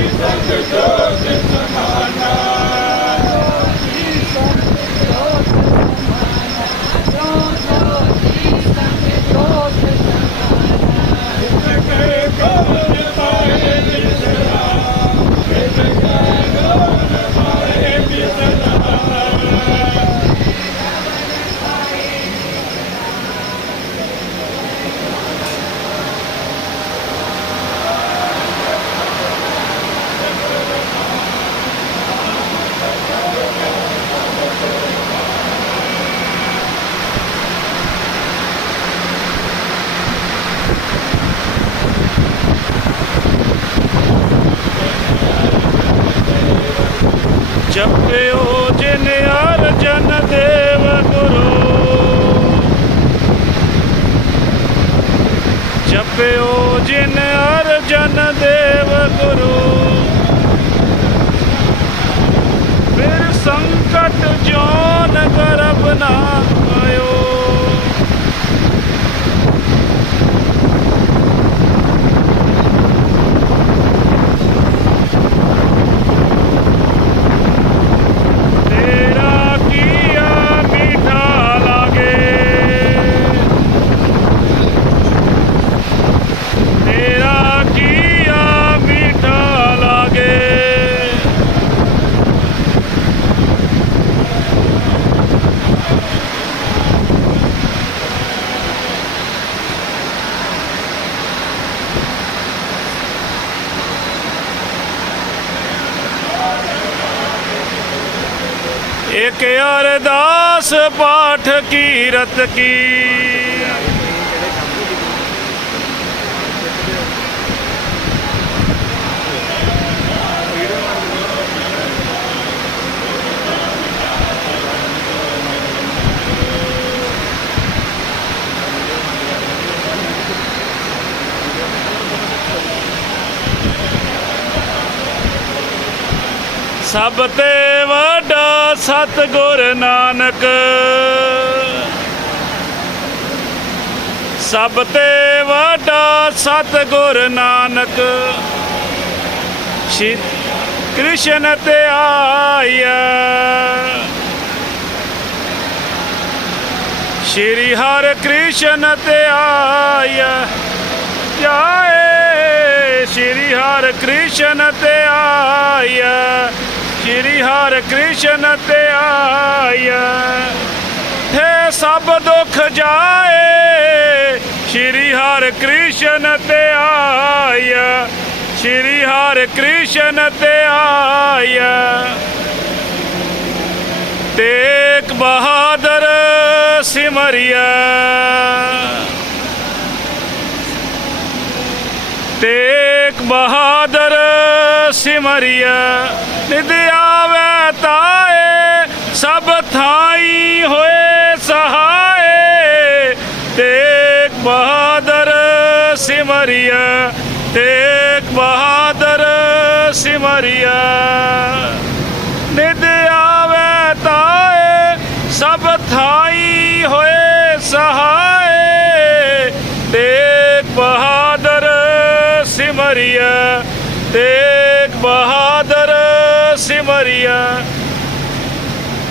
He's not your son. ਜਪਿਓ ਜਿਨ ਅਰਜਨ ਦੇਵ ਗੁਰੂ। ਜਪਿਓ ਜਿਨ ਅਰਜਨ ਦੇਵ ਗੁਰੂ। ਫਿਰ ਸੰਕਟ ਜੋਨ ਗਰਬ ਨਾ ਇਕ ਅਰਦਾਸ ਪਾਠ ਕੀਰਤ ਕੀ। ਸਭ ਤੇ ਵੱਡਾ ਸਤਿਗੁਰ ਨਾਨਕ। ਸਭ ਤੇ ਵੱਡਾ ਸਤਿਗੁਰ ਨਾਨਕ। ਸ਼੍ਰੀ ਕ੍ਰਿਸ਼ਨ ਤੇ ਆਇਆ। ਸ਼੍ਰੀ ਹਰਿ ਕ੍ਰਿਸ਼ਨ ਤੇ ਆਇਆ। ਜਾਏ। ਸ਼੍ਰੀ ਹਰਿ ਕ੍ਰਿਸ਼ਨ ਤੇ ਆਇਆ। ਸ਼੍ਰੀ ਹਰਿ ਕ੍ਰਿਸ਼ਨ ਤੇ ਆਇਆ। ਹੈ ਸਭ ਦੁੱਖ ਜਾਏ। ਸ਼੍ਰੀ ਹਰਿ ਕ੍ਰਿਸ਼ਨ ਤੇ ਆਇਆ। ਸ਼੍ਰੀ ਹਰਿ ਕ੍ਰਿਸ਼ਨ ਤੇ ਆਇਆ। ਤੇਗ ਬਹਾਦਰ ਸਿਮਰਿਆ। ਤੇਗ ਬਹਾਦਰ ਸਿਮਰਿਆ ਨਿਦ ਆਵੇ ਤਾਏ, ਸਭ ਥਾਈ ਹੋਏ ਸਹਾਏ। ਤੇਗ ਬਹਾਦਰ ਸਿਮਰਿਆ, ਤੇਗ ਬਹਾਦਰ ਸਿਮਰਿਆ ਨਿਦ ਆਵੇ ਤਾਏ, ਸਭ ਥਾਈ ਹੋਏ ਸਹਾਏ ਤੇਗ ਬਹਾਦਰ ਸਿਮਰਿਆ ਤੇਗ ਬਹਾਦਰ ਸਿਮਰਿਆ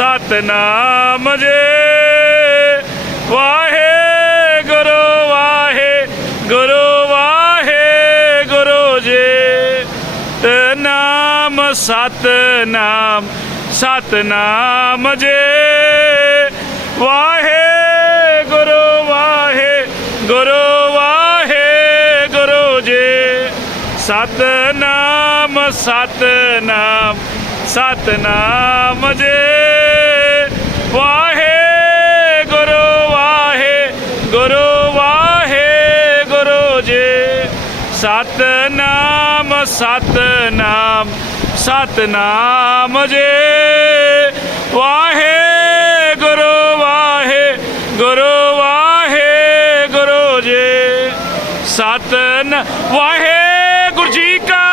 ਸਤਨਾਮ ਸਤਨਾਮ ਜੇ। ਵਾਹੇ ਗੁਰੂ ਵਾਹੇ ਗੁਰੂ ਵਾਹੇ ਗੁਰੂ ਜੇ। ਤੇ ਨਾਮ ਸਤਨਾਮ ਸਤਨਾਮ ਜੇ। ਵਾਹੇ ਗੁਰੂ ਵਾਹੇ ਗੁਰੂ ਵਾਹੇ ਗੁਰੂ ਜੇ। ਸਤਨਾਮ ਸਤਨਾਮ ਸਤਨਾਮ ਜੇ। ਵਾਹੇ ਗੁਰੂ ਵਾਹੇ ਗੁਰੂ ਵਾਹੇ ਗੁਰੂ ਜੀ। ਸਤਨਾਮ ਸਤਨਾਮ ਸਤਨਾਮ ਜੇ। ਵਾਹੇ ਗੁਰੂ ਵਾਹੇ ਗੁਰੂ ਵਾਹੇ ਗੁਰੂ ਜੀ। ਸਤਨ, ਵਾਹਿਗੁਰੂ ਜੀ ਕਾ